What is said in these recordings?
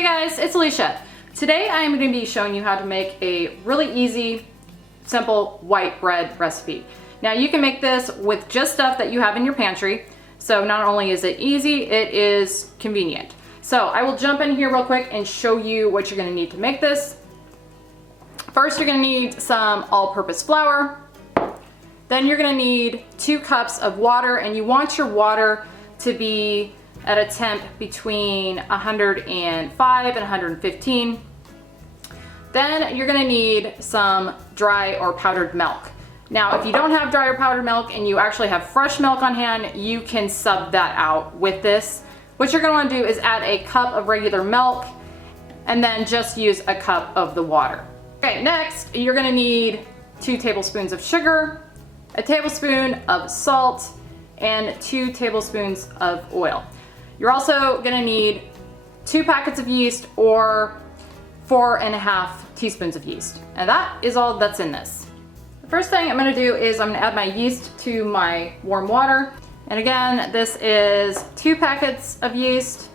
Hey guys, it's Alicia. Today I am going to be showing you how to make a really easy, simple white bread recipe. Now you can make this with just stuff that you have in your pantry. So not only is it easy, it is convenient. So I will jump in here real quick and show you what you're going to need to make this. First, you're going to need some all-purpose flour. Then you're going to need 2 cups of water, and you want your water to be at a temp between 105 and 115. Then you're gonna need some dry or powdered milk. Now, if you don't have dry or powdered milk and you actually have fresh milk on hand, you can sub that out with this. What you're gonna wanna do is add a cup of regular milk and then just use a cup of the water. Okay, next, you're gonna need 2 tablespoons of sugar, a tablespoon of salt, and 2 tablespoons of oil. You're also gonna need 2 packets of yeast or 4.5 teaspoons of yeast. And that is all that's in this. The first thing I'm gonna do is I'm gonna add my yeast to my warm water. And again, this is 2 packets of yeast,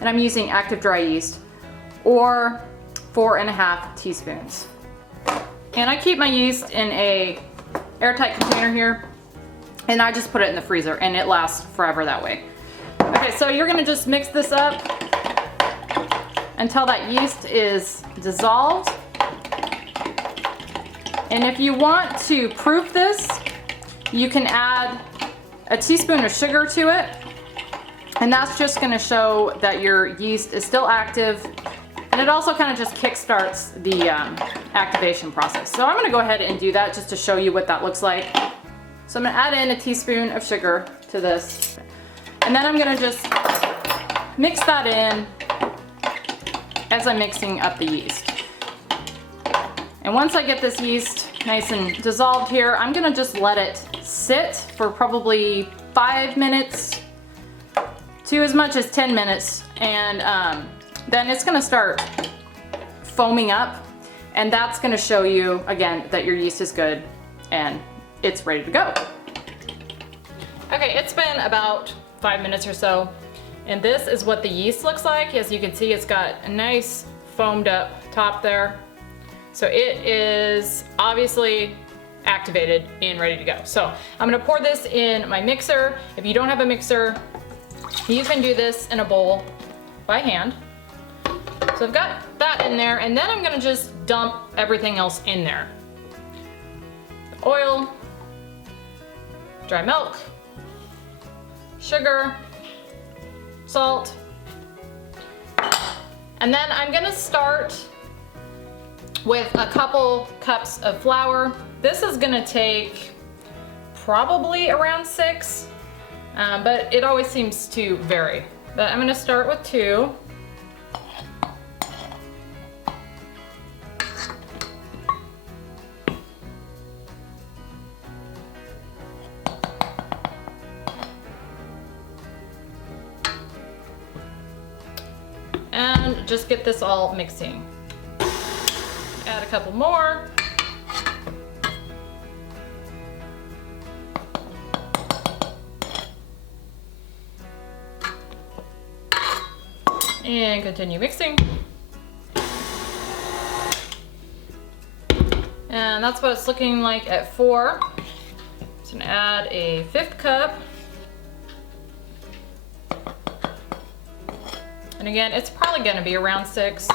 and I'm using active dry yeast, or 4.5 teaspoons. And I keep my yeast in a airtight container here, and I just put it in the freezer, and it lasts forever that way. Okay, so you're gonna just mix this up until that yeast is dissolved. And if you want to proof this, you can add a teaspoon of sugar to it. And that's just gonna show that your yeast is still active. And it also kind of just kickstarts the activation process. So I'm gonna go ahead and do that just to show you what that looks like. So I'm gonna add in a teaspoon of sugar to this. And then I'm gonna just mix that in as I'm mixing up the yeast. And once I get this yeast nice and dissolved here, I'm gonna just let it sit for probably 5 minutes to as much as 10 minutes. And then it's gonna start foaming up. And that's gonna show you, again, that your yeast is good and it's ready to go. Okay, it's been about 5 minutes or so, and this is what the yeast looks like. As you can see, it's got a nice foamed up top there. So it is obviously activated and ready to go. So I'm gonna pour this in my mixer. If you don't have a mixer, you can do this in a bowl by hand. So I've got that in there, and then I'm gonna just dump everything else in there. The oil, dry milk, sugar, salt, and then I'm gonna start with a couple cups of flour. This is gonna take probably around 6, but it always seems to vary. But I'm gonna start with 2. And just get this all mixing. Add a couple more. And continue mixing. And that's what it's looking like at 4. So I'm gonna add a 5th cup. And again, it's probably gonna be around 6,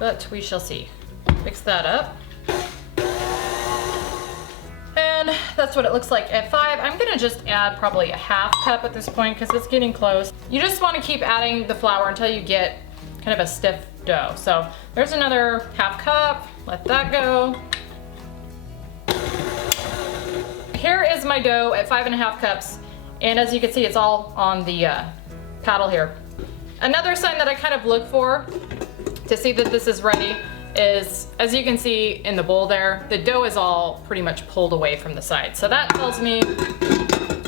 but we shall see. Mix that up. And that's what it looks like at 5. I'm gonna just add probably a 1/2 cup at this point because it's getting close. You just wanna keep adding the flour until you get kind of a stiff dough. So there's another 1/2 cup, let that go. Here is my dough at 5.5 cups. And as you can see, it's all on the paddle here. Another sign that I kind of look for to see that this is ready is, as you can see in the bowl there, the dough is all pretty much pulled away from the side. So that tells me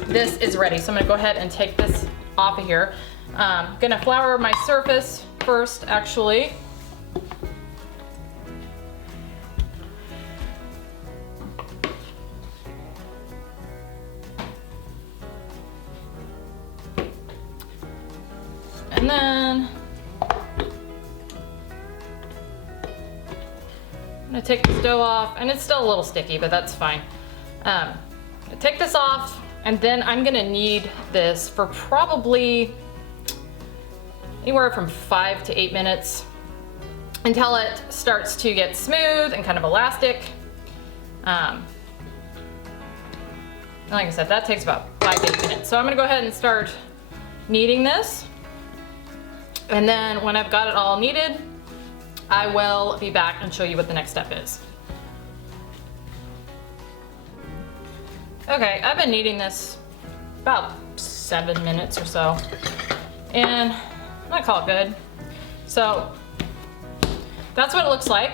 this is ready. So I'm gonna go ahead and take this off of here. Gonna flour my surface first, actually. And then gonna take the dough off, and it's still a little sticky, but that's fine. Take this off, and then I'm gonna knead this for probably anywhere from 5 to 8 minutes until it starts to get smooth and kind of elastic. Like I said, that takes about 5 to 8 minutes. So I'm gonna go ahead and start kneading this. And then when I've got it all kneaded, I will be back and show you what the next step is. Okay, I've been kneading this about 7 minutes or so, and I'm gonna call it good. So that's what it looks like.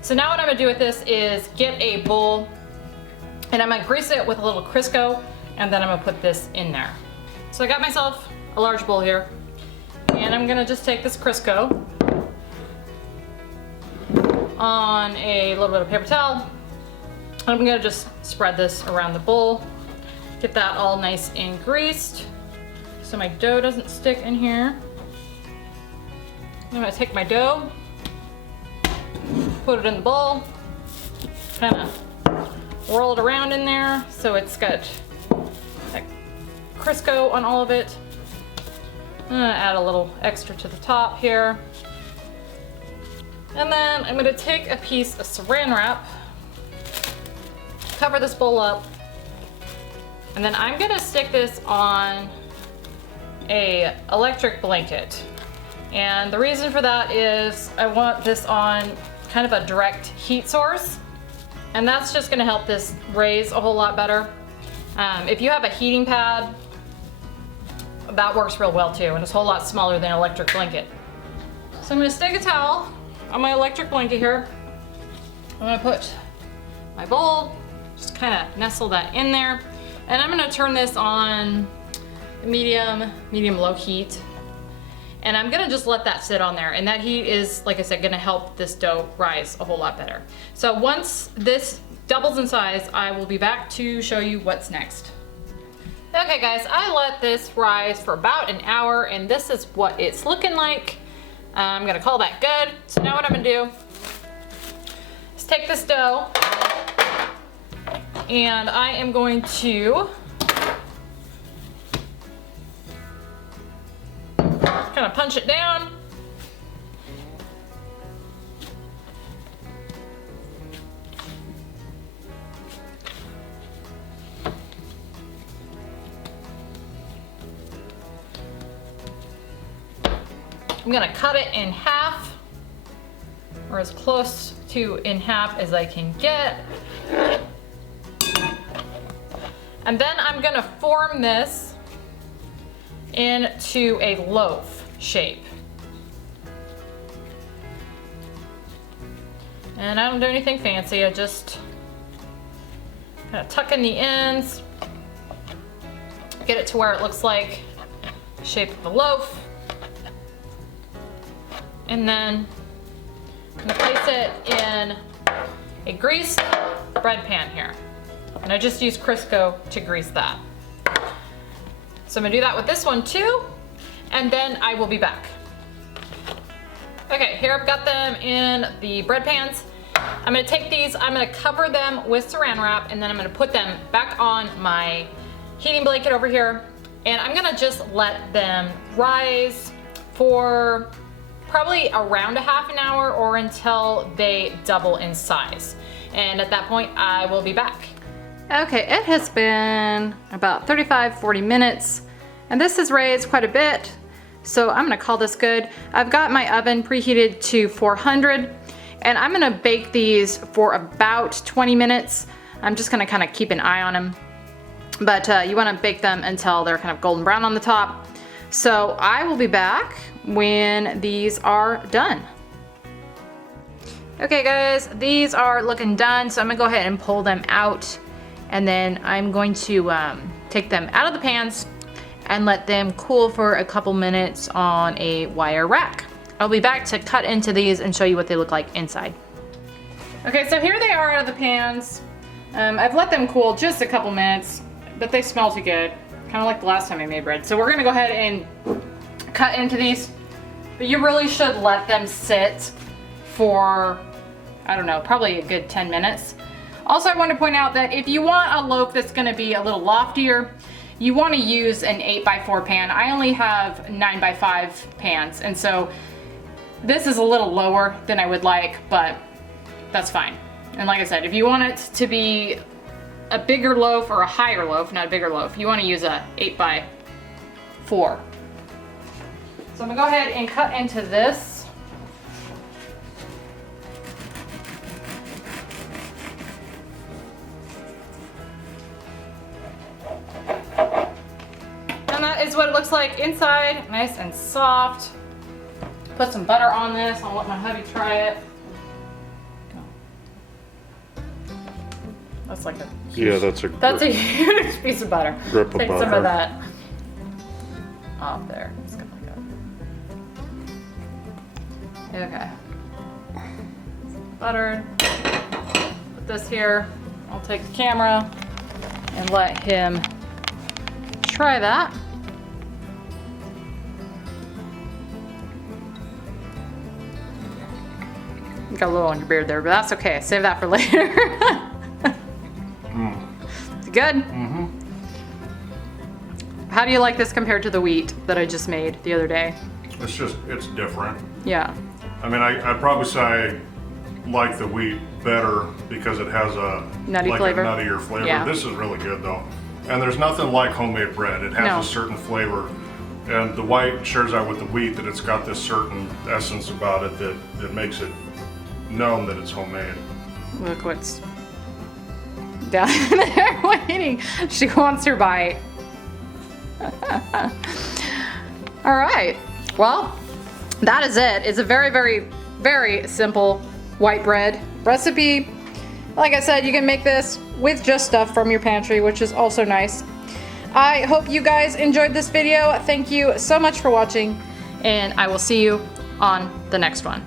So now what I'm gonna do with this is get a bowl, and I'm gonna grease it with a little Crisco, and then I'm gonna put this in there. So I got myself a large bowl here, and I'm gonna just take this Crisco on a little bit of paper towel. I'm gonna just spread this around the bowl, get that all nice and greased so my dough doesn't stick in here. I'm gonna take my dough, put it in the bowl, kind of roll it around in there so it's got that Crisco on all of it. I'm gonna add a little extra to the top here. And then I'm gonna take a piece of saran wrap, cover this bowl up, and then I'm gonna stick this on a electric blanket. And the reason for that is I want this on kind of a direct heat source, and that's just gonna help this raise a whole lot better. If you have a heating pad, that works real well too, and it's a whole lot smaller than an electric blanket. So I'm gonna stick a towel on my electric blanket here. I'm gonna put my bowl, just kind of nestle that in there, and I'm gonna turn this on medium-low heat, and I'm gonna just let that sit on there, and that heat is, like I said, gonna help this dough rise a whole lot better. So once this doubles in size, I will be back to show you what's next. Okay guys, I let this rise for about an hour, and this is what it's looking like. I'm gonna call that good. So now what I'm gonna do is take this dough, and I am going to kind of punch it down. I'm gonna cut it in half, or as close to in half as I can get. And then I'm gonna form this into a loaf shape. And I don't do anything fancy, I just kind of tuck in the ends, get it to where it looks like the shape of a loaf. And then I'm gonna place it in a greased bread pan here. And I just use Crisco to grease that. So I'm gonna do that with this one too, and then I will be back. Okay, here I've got them in the bread pans. I'm gonna take these, I'm gonna cover them with saran wrap, and then I'm gonna put them back on my heating blanket over here, and I'm gonna just let them rise for probably around a half an hour or until they double in size. And at that point, I will be back. Okay, it has been about 35-40 minutes, and this has raised quite a bit, so I'm gonna call this good. I've got my oven preheated to 400, and I'm gonna bake these for about 20 minutes. I'm just gonna kind of keep an eye on them, but you wanna bake them until they're kind of golden brown on the top. So I will be back when these are done. Okay guys, these are looking done, so I'm gonna go ahead and pull them out, and then I'm going to take them out of the pans and let them cool for a couple minutes on a wire rack. I'll be back to cut into these and show you what they look like inside. Okay, so here they are out of the pans. I've let them cool just a couple minutes, but they smell too good. Kind of like the last time I made bread. So we're gonna go ahead and cut into these, but you really should let them sit for I don't know, probably a good 10 minutes. Also, I want to point out that if you want a loaf that's going to be a little loftier, you want to use an 8x4 pan. I only have 9x5 pans, and so this is a little lower than I would like, but that's fine. And like I said, if you want it to be a bigger loaf or a higher loaf, not a bigger loaf, you want to use a 8x4. So I'm gonna go ahead and cut into this. And that is what it looks like inside, nice and soft. Put some butter on this. I'll let my hubby try it. That's like a huge, that's a huge piece of butter. Grip of Take butter. some of that off there. Just go like that. Okay. Buttered. Put this here. I'll take the camera and let him try that. You got a little on your beard there, but that's okay. Save that for later. Good? Mm-hmm. How do you like this compared to the wheat that I just made the other day? It's different. Yeah. I mean, I'd probably say I like the wheat better because it has a Nutty flavor. A nuttier flavor. Yeah. This is really good though. And there's nothing like homemade bread. It has No. a certain flavor. And the white shares out with the wheat that it's got this certain essence about it that makes it known that it's homemade. Look what's down there waiting. She wants her bite. All right. Well, that is it. It's a very, very, very simple white bread recipe. Like I said, you can make this with just stuff from your pantry, which is also nice. I hope you guys enjoyed this video. Thank you so much for watching, and I will see you on the next one.